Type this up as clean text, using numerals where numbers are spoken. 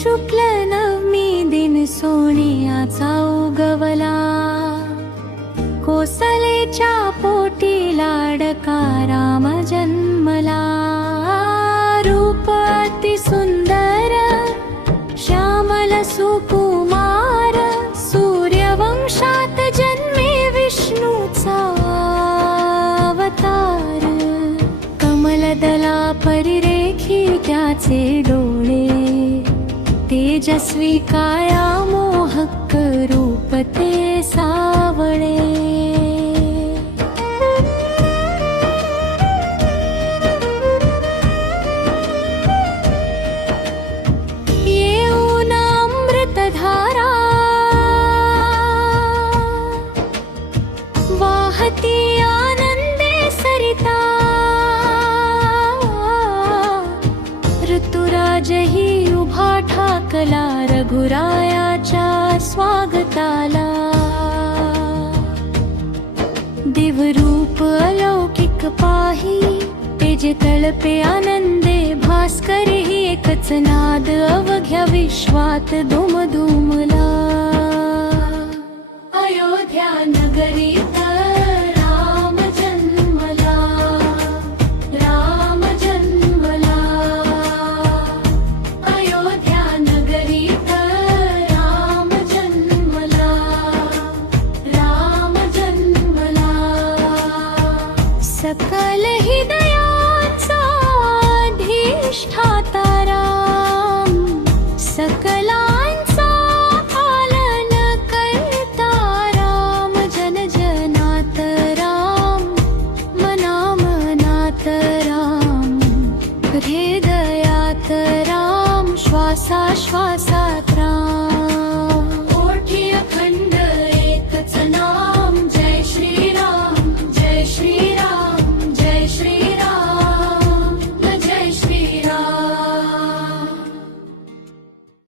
शुक्ल नवमी दिन सोनियाचा उगवला, कोसलेच्या पोटी लाडका राम जन्मला। रूप अति सुंदर श्यामल सुकुमार, सूर्यवंशात जन्मे विष्णूचा अवतार। कमलदला परिरेखी त्याचे डोळे, तेजस्वी काया मोहक रूप ते सावळे। येऊन अमृतधारा वाहती आनंदे सरिता, ऋतुराजही उभा ठाकला रघुरायाच्या स्वागताला। दिवरूप अलौकिक पाही, तेजे तळपे आनंदे भास्करही एकच नाद, अवघ्या विश्वात धुमधुमला। अयोध्या नगरीत राम जन्मला, राम जन्मला। अयोध्या नगरीत राम जन्मला, राम जन्मला। सकल हृदयाचा अधिष्ठाता राम, सकलांचा पालन करता राम। जन जनात राम, मना मनात राम, हृदयात राम, श्वासा श्वास